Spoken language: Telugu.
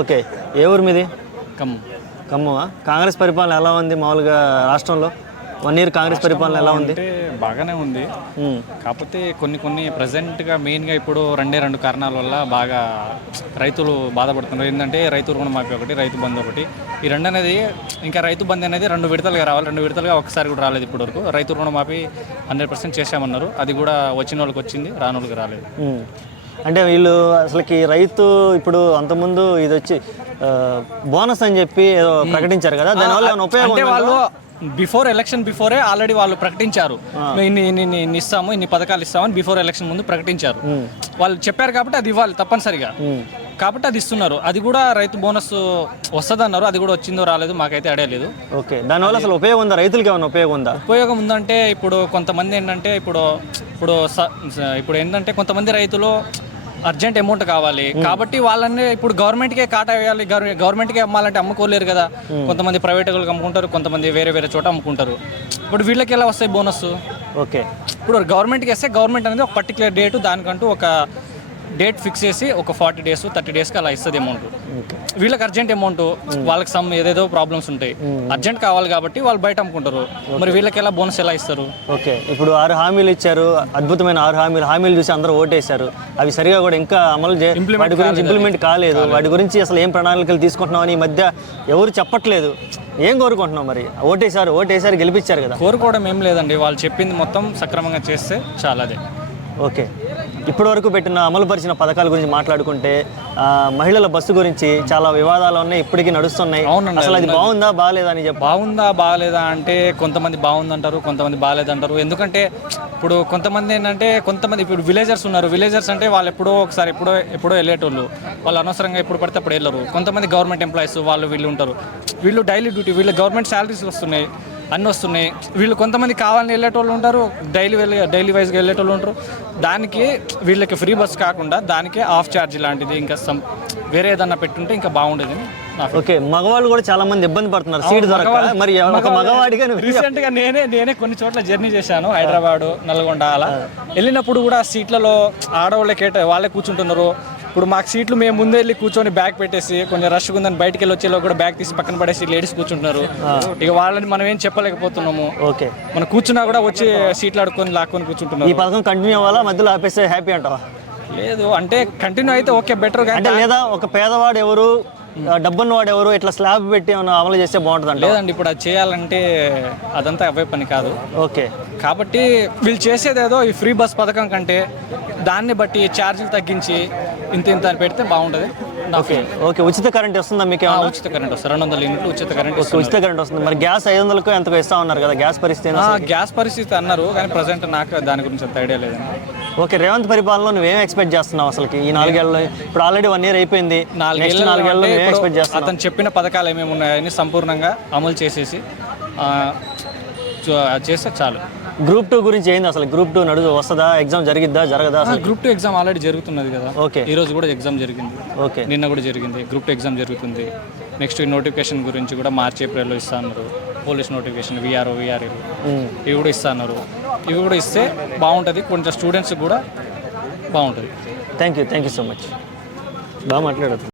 ఓకే, ఏ ఊరు మీది? ఖమ్మం. ఖమ్మమా? కాంగ్రెస్ పరిపాలన ఎలా ఉంది మామూలుగా రాష్ట్రంలో? 1 ఇయర్ కాంగ్రెస్ పరిపాలన ఎలా ఉంది? అంటే బాగానే ఉంది. కాకపోతే కొన్ని ప్రజెంట్గా మెయిన్గా ఇప్పుడు రెండు కారణాల వల్ల బాగా రైతులు బాధపడుతున్నారు. ఏంటంటే రైతు రుణమాఫీ ఒకటి, రైతు బంధు ఒకటి. ఈ రెండు అనేది ఇంకా రైతు బంధు అనేది 2 విడతలుగా రావాలి. 2 విడతలుగా ఒక్కసారి కూడా రాలేదు ఇప్పటి వరకు. రైతు రుణమాఫీ 100% చేశామన్నారు. అది కూడా వచ్చిన వాళ్ళకి వచ్చింది, రాని వాళ్ళకి రాలేదు. అంటే వీళ్ళు అసలుకి రైతు ఇప్పుడు అంతకుముందు ఇది వచ్చి బోనస్ అని చెప్పి ఏదో ప్రకటించారు కదా, దానివల్ల ఉపయోగం అంటే వాళ్ళు ఎలక్షన్ బిఫోరే ఆల్రెడీ వాళ్ళు ప్రకటించారు, ఇన్ని ఇస్తాము, ఇన్ని పథకాలు ఇస్తామని బిఫోర్ ఎలక్షన్ ముందు ప్రకటించారు. వాళ్ళు చెప్పారు కాబట్టి అది ఇవ్వాలి తప్పనిసరిగా, కాబట్టి అది ఇస్తున్నారు. అది కూడా రైతు బోనస్ వస్తుంది అన్నారు. అది కూడా వచ్చిందో రాలేదు మాకైతే ఐడియా లేదు. ఓకే, దానివల్ల అసలు ఉపయోగం ఉందా? రైతులకి ఏమైనా ఉపయోగం ఉందా? ఉపయోగం ఉందంటే ఇప్పుడు కొంతమంది ఏంటంటే ఇప్పుడు ఏంటంటే కొంతమంది రైతులు అర్జెంట్ అమౌంట్ కావాలి కాబట్టి వాళ్ళని ఇప్పుడు గవర్నమెంట్కే కాటా వేయాలి, గవర్నమెంట్కే అమ్మాలంటే అమ్ముకోలేరు కదా. కొంతమంది ప్రైవేట్ వాళ్ళకి అమ్ముకుంటారు, కొంతమంది వేరే చోట అమ్ముకుంటారు. ఇప్పుడు వీళ్ళకి ఎలా వస్తాయి బోనస్? ఓకే, ఇప్పుడు గవర్నమెంట్కి వేస్తే గవర్నమెంట్ అనేది ఒక పర్టికులర్ డేటు, దానికంటూ ఒక డేట్ ఫిక్స్ చేసి ఒక 40 days 30 daysకి అలా ఇస్తుంది అమౌంట్. వీళ్ళకి అర్జెంట్ అమౌంట్, వాళ్ళకి ఏదేదో ప్రాబ్లమ్స్ ఉంటాయి, అర్జెంట్ కావాలి కాబట్టి వాళ్ళు బయట అమ్ముకుంటారు. మరి వీళ్ళకి ఎలా బోనస్ ఎలా ఇస్తారు? ఓకే, ఇప్పుడు 6 హామీలు ఇచ్చారు, అద్భుతమైన 6 హామీలు చూసి అందరూ ఓటేశారు. అవి సరిగా కూడా ఇంకా వాటి గురించి ఇంప్లిమెంట్ కాలేదు. వాటి గురించి అసలు ఏం ప్రణాళికలు తీసుకుంటున్నామని ఈ మధ్య ఎవరు చెప్పట్లేదు. ఏం కోరుకుంటున్నాం మరి? ఓటేసారు గెలిపించారు కదా. కోరుకోవడం ఏం లేదండి, వాళ్ళు చెప్పింది మొత్తం సక్రమంగా చేస్తే చాలా. అదే. ఓకే, ఇప్పటి వరకు అమలుపరిచిన పథకాల గురించి మాట్లాడుకుంటే మహిళల బస్సు గురించి చాలా వివాదాలు ఉన్నాయి, ఇప్పటికీ నడుస్తున్నాయి. అసలు అది బాగుందా బాగాలేదా అని చెప్పి. బాగుందా బాగాలేదా అంటే కొంతమంది బాగుందంటారు, కొంతమంది బాగాలేదంటారు. ఎందుకంటే ఇప్పుడు కొంతమంది ఏంటంటే ఇప్పుడు విలేజర్స్ ఉన్నారు. విలేజర్స్ అంటే వాళ్ళు ఎప్పుడో వెళ్ళేటోళ్ళు, వాళ్ళు అనవసరంగా ఎప్పుడు పడితే అప్పుడు వెళ్ళరు. కొంతమంది గవర్నమెంట్ ఎంప్లాయీస్ వీళ్ళు ఉంటారు, వీళ్ళు డైలీ డ్యూటీ, వీళ్ళు గవర్నమెంట్ శాలరీస్ వస్తున్నాయి, అన్నీ వస్తున్నాయి. వీళ్ళు కొంతమంది కావాలని వెళ్ళేటోళ్ళు ఉంటారు, డైలీ వైజ్గా వెళ్ళేటోళ్ళు ఉంటారు. దానికి వీళ్ళకి ఫ్రీ బస్ కాకుండా దానికి ఆఫ్ ఛార్జ్ లాంటిది ఇంకా వేరే ఏదన్నా పెట్టుంటే ఇంకా బాగుండేది. ఓకే, మగవాళ్ళు కూడా చాలా మంది ఇబ్బంది పడుతున్నారు సీట్ దొరక. మరి మగవాడిగా రీసెంట్గా నేనే కొన్ని చోట్ల జర్నీ చేశాను, హైదరాబాద్, నల్గొండ అలా వెళ్ళినప్పుడు కూడా సీట్లలో వాళ్ళే కూర్చుంటున్నారు. ఇప్పుడు మాకు సీట్లు మేము ముందే వెళ్ళి కూర్చొని బ్యాగ్ పెట్టేసి కొంచెం రష్ ఉందని బయటకు వెళ్ళి వచ్చేలో కూడా బ్యాగ్ తీసి పక్కన పడేసి లేడీస్ కూర్చుంటున్నారు. ఇక వాళ్ళని మనం ఏం చెప్పలేకపోతున్నాము. ఓకే, మనం కూర్చున్నా కూడా వచ్చి సీట్లు లాక్కొని కూర్చుంటున్నారు. ఈ పథకం కంటిన్యూ అవ్వాలా, మధ్యలో ఆపేస్తే హ్యాపీ అంటావా? లేదు అంటే కంటిన్యూ అయితే ఓకే, బెటర్. లేదా ఒక పేదవాడు ఎవరు, డబ్బున్నవాడు ఎవరు ఇట్లా స్లాబ్ పెట్టి అమలు చేస్తే బాగుంటుంది? లేదండి, ఇప్పుడు అది చేయాలంటే అదంతా అవే పని కాదు. ఓకే, కాబట్టి వీళ్ళు చేసేదేదో ఈ ఫ్రీ బస్ పథకం కంటే దాన్ని బట్టి ఛార్జీలు తగ్గించి ఇంత అని పెడితే బాగుంటుంది. ఓకే ఓకే, ఉచిత కరెంట్ వస్తుందా మీకు? ఉచిత కరెంట్ వస్తుంది, 200 యూనిట్లు ఉచిత కరెంట్. ఉచిత కరెంట్ వస్తుంది. మరి గ్యాస్ 500కు ఎంతకు ఇస్తా ఉన్నారు కదా, గ్యాస్ పరిస్థితి అన్నారు కానీ ప్రజెంట్ నాకు దాని గురించి అంత ఐడియా లేదండి. ఓకే, రేవంత్ పరిపాలనలో నువ్వేం ఎక్స్పెక్ట్ చేస్తున్నావు అసలుకి ఈ 4 ఏళ్ళలో? ఇప్పుడు ఆల్రెడీ 1 year అయిపోయింది. 4 ఏళ్ళలో ఎక్స్పెక్ట్ చేస్తున్నావు? అతను చెప్పిన పథకాలు ఏమేమి ఉన్నాయని సంపూర్ణంగా అమలు చేసేసి చేస్తే చాలు. గ్రూప్ 2 గురించి ఏంది అసలు? గ్రూప్ 2 వస్తుందా? ఎగ్జామ్ జరగదా? గ్రూప్ 2 ఎగ్జామ్ ఆల్రెడీ జరుగుతున్నది కదా. ఓకే, ఈ రోజు కూడా ఎగ్జామ్ జరిగింది. ఓకే, నిన్న కూడా జరిగింది. గ్రూప్ 2 ఎగ్జామ్ జరుగుతుంది. నెక్స్ట్ ఈ నోటిఫికేషన్ గురించి కూడా మార్చి ఏప్రిల్లో ఇస్తా అన్నారు. పోలీస్ నోటిఫికేషన్ VRO VRL ఇవి కూడా ఇస్తా అన్నారు. ఇవి కూడా ఇస్తే బాగుంటుంది, కొంచెం స్టూడెంట్స్ కూడా బాగుంటుంది. Thank you so much. బాగా మాట్లాడదు.